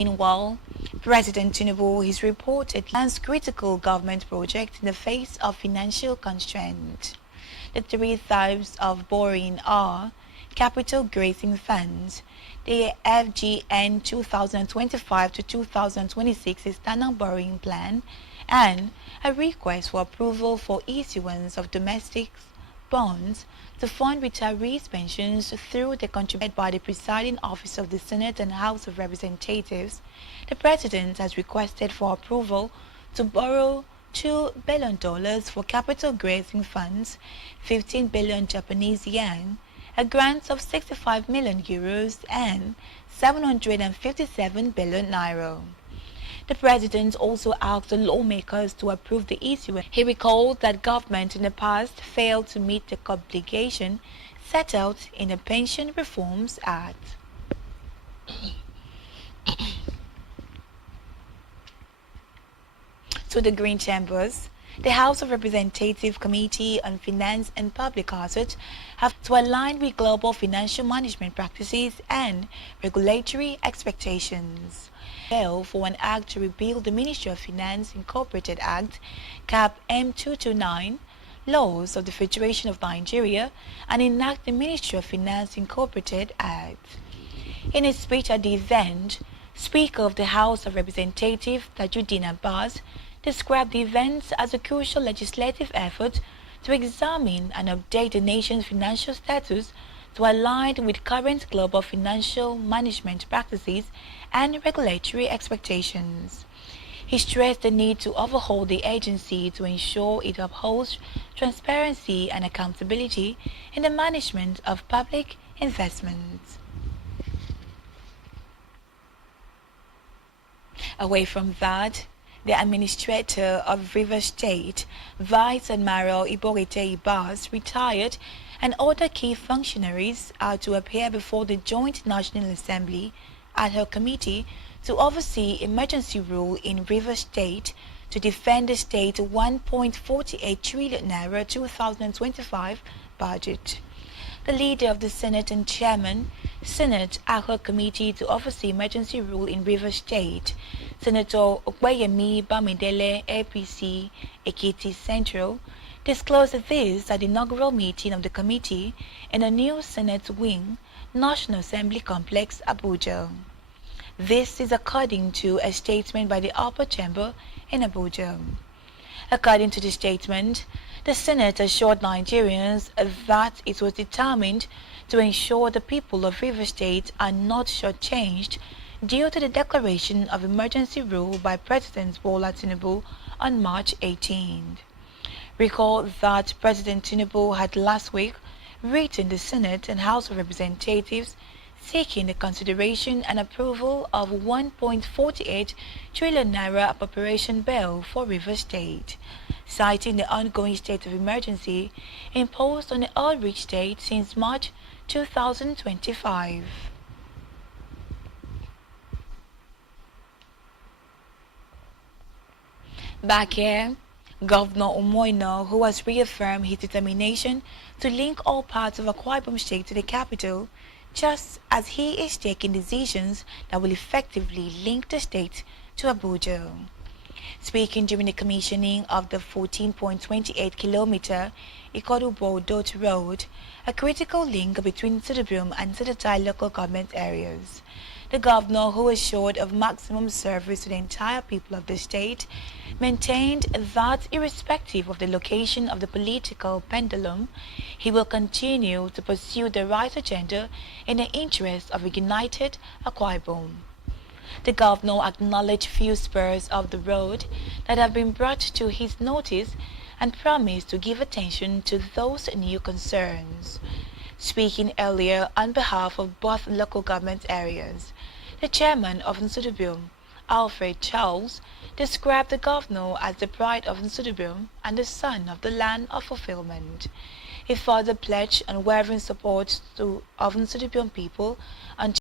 Meanwhile, President Tinubu is reported lands critical government projects in the face of financial constraint. The three types of borrowing are capital grazing funds, the FGN 2025 to 2026 Standard Borrowing Plan, and a request for approval for issuance of domestic bonds to fund retirees' pensions through the contributed by the presiding officer of the Senate and House of Representatives. The President has requested for approval to borrow $2 billion for capital grazing funds, 15 billion Japanese yen, a grant of 65 million euros, and 757 billion naira. The President also asked the lawmakers to approve the issue. He recalled that government in the past failed to meet the obligation set out in the Pension Reforms Act. To the Green Chambers, the House of Representatives Committee on Finance and Public Assets have to align with global financial management practices and regulatory expectations. Bill for an act to repeal the Ministry of Finance Incorporated Act, Cap M229, laws of the Federation of Nigeria, and enact the Ministry of Finance Incorporated Act. In a speech at the event, Speaker of the House of Representatives Tajuddin Abbas described the events as a crucial legislative effort to examine and update the nation's financial status to align with current global financial management practices and regulatory expectations. He stressed the need to overhaul the agency to ensure it upholds transparency and accountability in the management of public investments. Away from that, the Administrator of Rivers State, Vice Admiral Iborite Ibas, retired, and other key functionaries are to appear before the Joint National Assembly ad hoc committee to oversee emergency rule in Rivers State to defend the state's 1.48 trillion naira 2025 budget. The leader of the Senate and chairman, Senate ad hoc committee to oversee emergency rule in Rivers State, Senator Okweyemi Bamidele, APC, Ekiti Central, disclosed this at the inaugural meeting of the committee in a new Senate wing, National Assembly Complex, Abuja. This is according to a statement by the upper chamber in Abuja. According to the statement, the Senate assured Nigerians that it was determined to ensure the people of Rivers State are not shortchanged due to the declaration of emergency rule by President Bola Tinubu on March 18. Recall that President Tinubu had last week written the Senate and House of Representatives seeking the consideration and approval of 1.48 trillion naira appropriation bill for Rivers State, citing the ongoing state of emergency imposed on the oil-rich state since March 2025. Back here, Governor Umoina, who has reaffirmed his determination to link all parts of Akwa Ibom State to the capital, just as he is taking decisions that will effectively link the state to Abuja. Speaking during the commissioning of the 14.28-kilometer Ikodu-Bodot Road, a critical link between Sudubum and Sudatai local government areas, the governor, who assured of maximum service to the entire people of the state, maintained that irrespective of the location of the political pendulum, he will continue to pursue the right agenda in the interest of a united Akwa Ibom. The governor acknowledged few spurs of the road that have been brought to his notice and promised to give attention to those new concerns. Speaking earlier on behalf of both local government areas, the chairman of Nsudubum, Alfred Charles, described the governor as the pride of Nsudubum and the son of the land of fulfillment. He further pledged unwavering support of Nsudubum people